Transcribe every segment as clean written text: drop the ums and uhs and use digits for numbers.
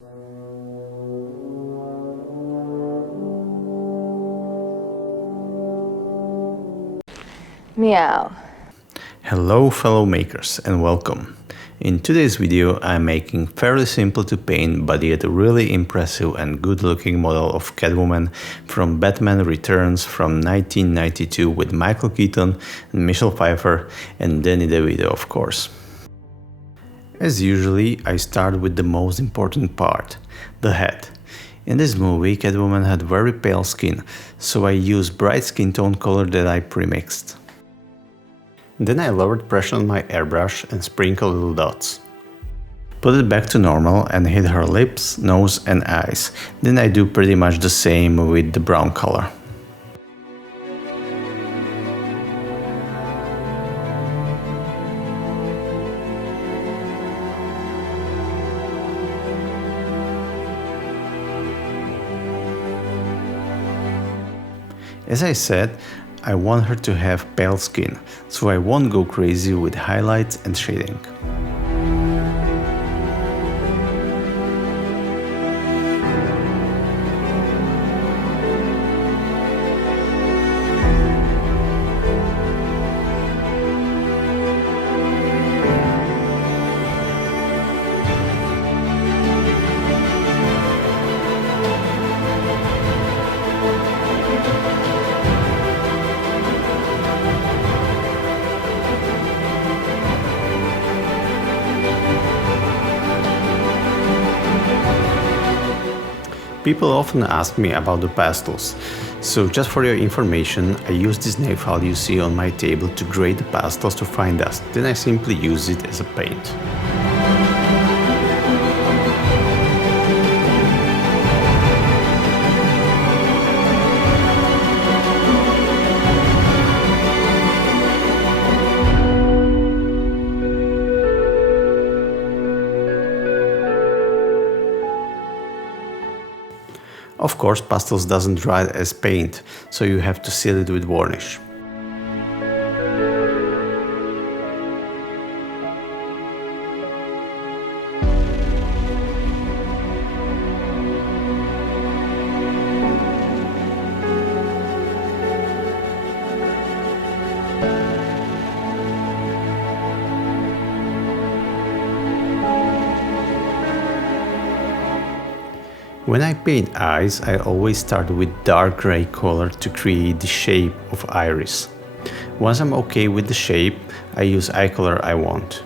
Meow. Hello fellow makers and welcome. In today's video I'm making fairly simple to paint but yet really impressive and good looking model of Catwoman from Batman Returns from 1992 with Michael Keaton and Michelle Pfeiffer and Danny DeVito of course. As usually I start with the most important part, the head. In this movie Catwoman had very pale skin, so I used bright skin tone color that I premixed. Then I lowered pressure on my airbrush and sprinkled little dots. Put it back to normal and hit her lips, nose and eyes. Then I do pretty much the same with the brown color. As I said, I want her to have pale skin, so I won't go crazy with highlights and shading. People often ask me about the pastels, so just for your information, I use this nail file you see on my table to grade the pastels to fine dust, then I simply use it as a paint. Of course, pastels doesn't dry as paint, so you have to seal it with varnish. When I paint eyes, I always start with dark gray color to create the shape of iris. Once I'm okay with the shape, I use eye color I want.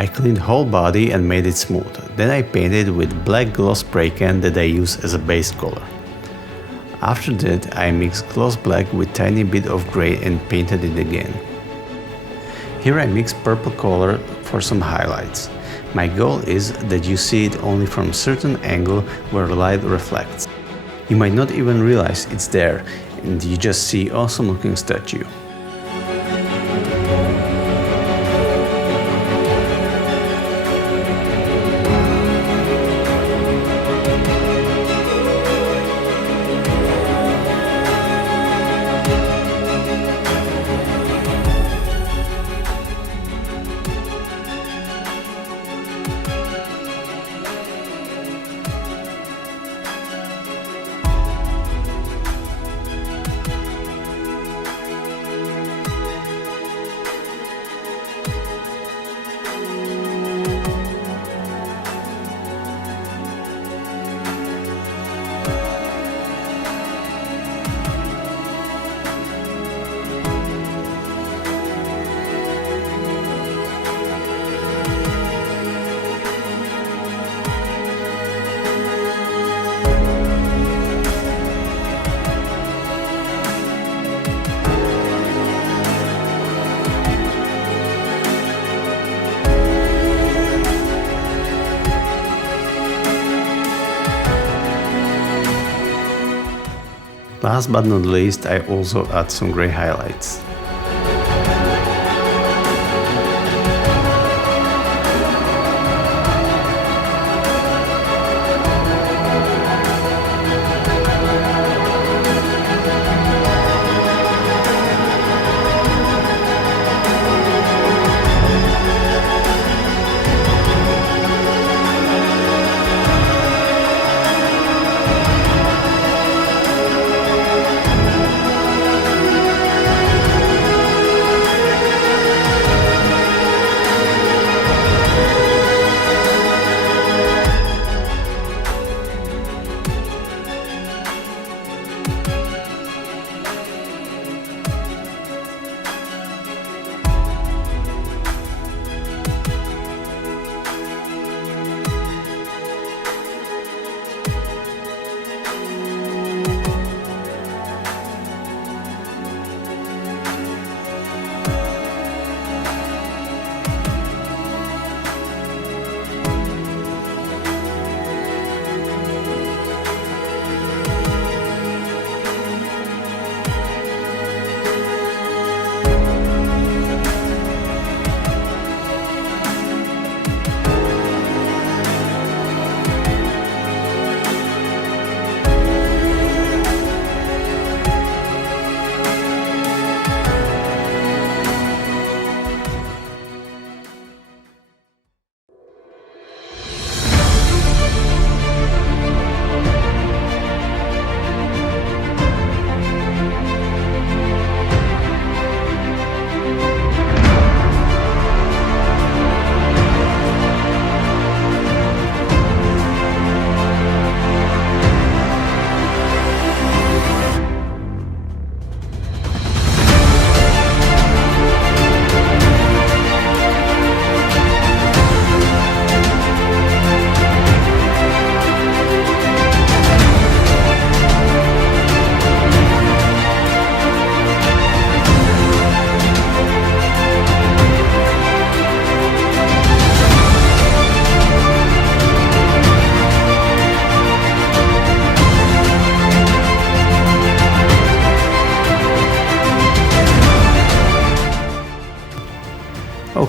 I cleaned whole body and made it smooth. Then I painted with black gloss spray can that I use as a base color. After that I mixed gloss black with tiny bit of gray and painted it again. Here I mix purple color for some highlights. My goal is that you see it only from a certain angle where light reflects. You might not even realize it's there and you just see awesome looking statue. Last but not least, I also add some gray highlights.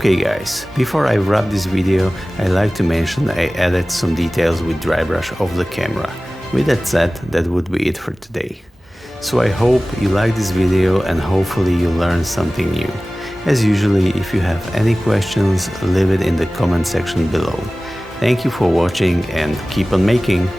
Okay guys, before I wrap this video, I like to mention I added some details with dry brush of the camera. With that said, that would be it for today. So I hope you like this video and hopefully you learned something new. As usually, if you have any questions, leave it in the comment section below. Thank you for watching and keep on making!